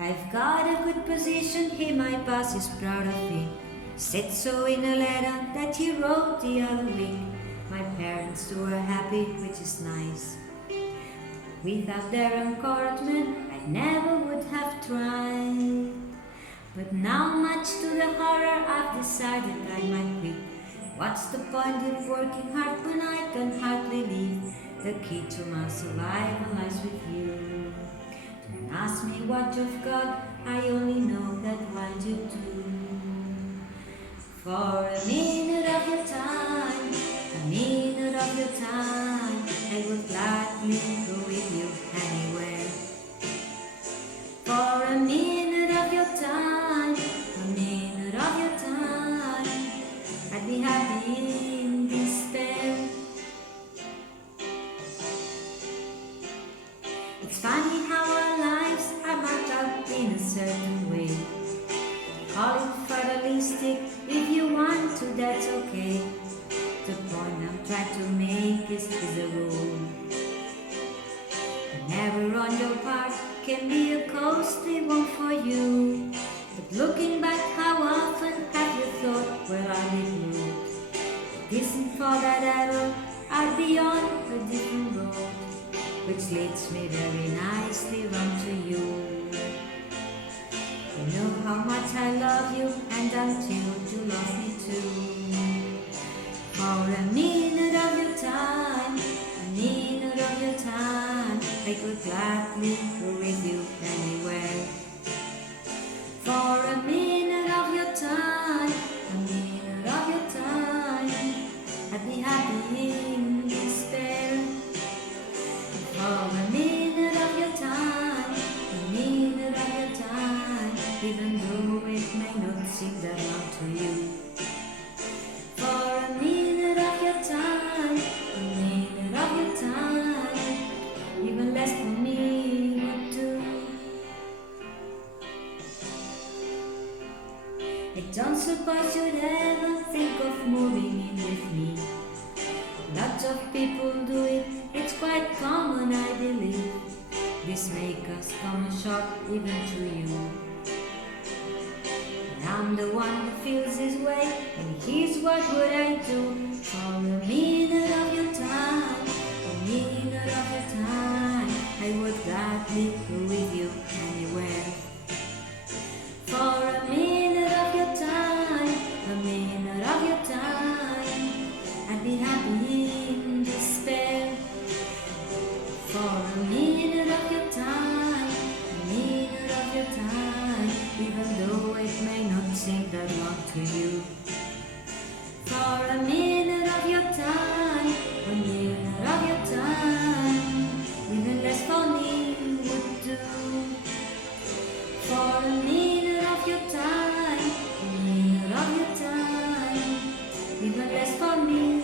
I've got a good position here, my boss is proud of me. Said so in a letter that he wrote the other week. My parents too are happy, which is nice. Without their encouragement, I never would have tried. But now, much to the horror, I've decided I might quit. What's the point in working hard when I can hardly live? The key to my survival lies with you. Don't ask me what you've got, I only know that what you do. For a minute of your time, a minute of your time, I would gladly go with you anywhere. For a minute of your time, a minute of your time, I'd be happy in despair. It's funny how our lives are marked out in a certain way. Call it fatalistic if you want to, that's okay. The point I'm trying to make is a rule. Never on your part can be a costly one for you. But looking back, how often have you thought, well, I did move? It isn't for that error, I'd be on a different road, which leads me very nicely round to you. You know how much I love you, and until you love me too. For a minute of your time, a minute of your time, I could gladly go with you anywhere. For a minute of your time, a minute of your time, I'd be happy in despair. For a minute of your time, a minute of your time, even though it may not seem that long to you. For a minute of your time, a minute of your time, even less for me would do. I don't suppose you'd ever think of moving in with me. Lots of people do it, it's quite common, I believe. This makes us come short even to you. And I'm the one who feels this way, and here's what would I do. For a minute of your time, a minute of your time, I would gladly go with you anywhere. For a minute of your time, a minute of your time, I'd be happy in despair. For a minute of your time, a minute of your time, even though it may not seem that long to you. For a minute of your time, a minute of your time, even less for me would do. For a minute of your time, a minute of your time, even less for me